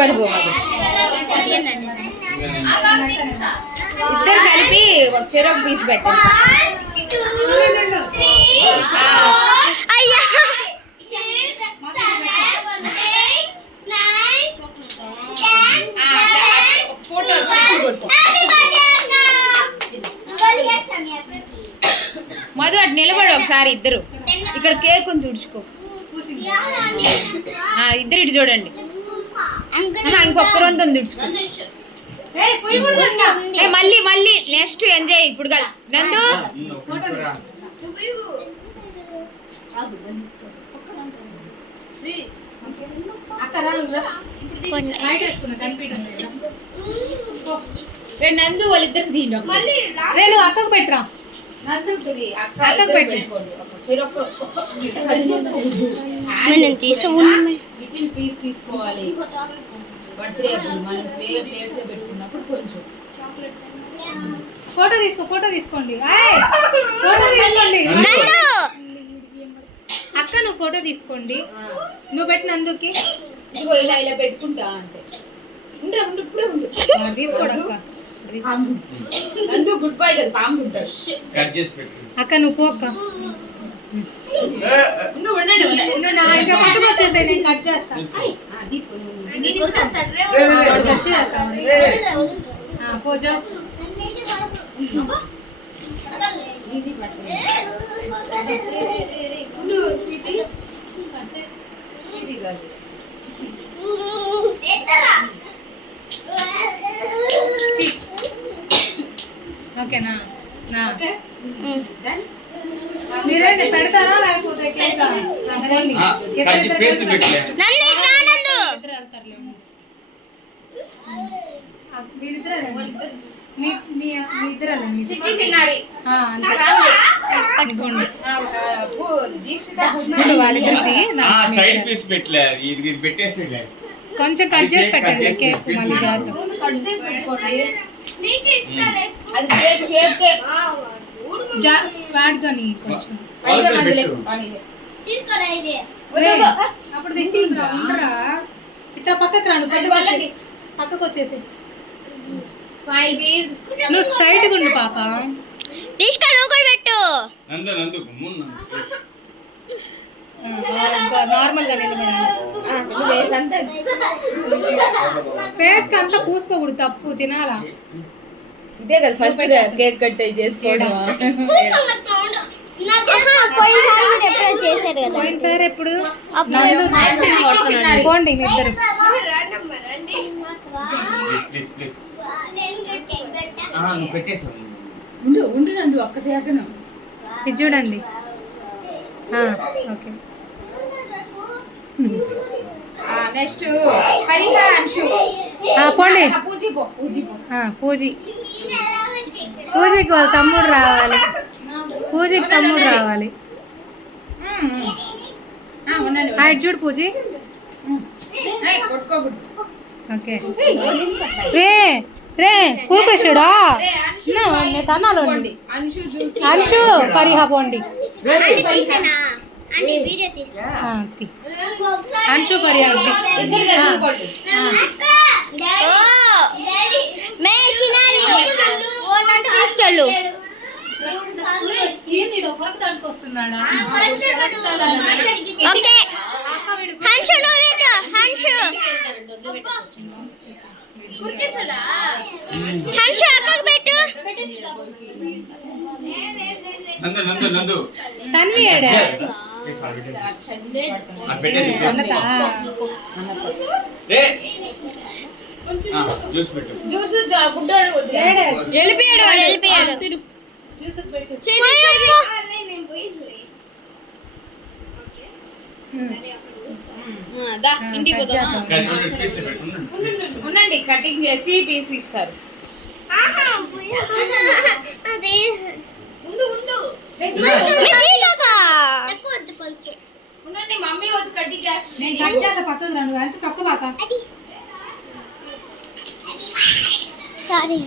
గడుపు ఇద్దరు కలిపి చెరొక పీస్ పెట్టండి. ఫోటో మధు అటు నిలబడి ఒకసారి ఇద్దరు. ఇక్కడ కేక్ ఉంది తుడుచుకో. ఇద్దరు ఇటు చూడండి. ఇంకొక రొంత తుడుచుకో. మళ్ళీ మళ్ళీ నెక్స్ట్ ఎంజాయ్ ఇప్పుడు కాదు నందు. నందు వాళ్ళిద్దరు తీయండి. నేను అక్కకు పెట్టరా. తీసుకోవాలి బర్త్డే మనం పెట్టుకున్నప్పుడు కొంచెం ఫోటో తీసుకోండి. ఫోటో తీసుకోండి అక్క. నువ్వు ఫోటో తీసుకోండి. నువ్వు పెట్టిన అందుకే ఇదిగో ఇలా ఇలా పెట్టుకుంటా అంతే. తీసుకోడు అక్క. నందు గుడ్ బై కదా కాముంటాడు. అక్క నువ్వు పో అక్క. వచ్చేసే నేను కట్ చేస్తా. పోజో ఓకేనా? మీరేంటి పెడతారా లేకపోతే కొంచెం కట్ చేసి పెట్టండి కేక్. మళ్ళీ జాగ్రత్త. వాడుకొని కొంచెం అప్పుడు తీసుకుంటారా. ఇట్లా పక్కకు రాను. పక్కకు వచ్చేసి నువ్వు స్ట్రైట్ ఉండు పాప. నార్మల్ గా నిలబడాలి. ఫేస్ కి అంతా పూసుకోకూడదు. తప్పు తినాలా. ఇదే కదా ఫస్ట్ కేక్ కట్ చేసుకోవడం. పోయినసారి ఎప్పుడు పోండి మీ ఇద్దరు. ఇది చూడండి. ఓకే నెక్స్ట్ హరిత అంశు పోండి. పూజకి వాళ్ళ తమ్ముడు రావాలి. పూజకి తమ్ముడు రావాలి. చూడు పూజి. ఓకే రే కూకేశాడా. తనాలు అంశు పరిహా పోండి. అంశు పరిహా తీసుకెళ్ళు. ఉండండి కటింగ్ చేసి పీస్ ఇస్తారు. ఉండండి మమ్మీ వచ్చి కటింగ్ చేస్తా. పక్కకు రాను. అంత పక్క బాక. సారీ.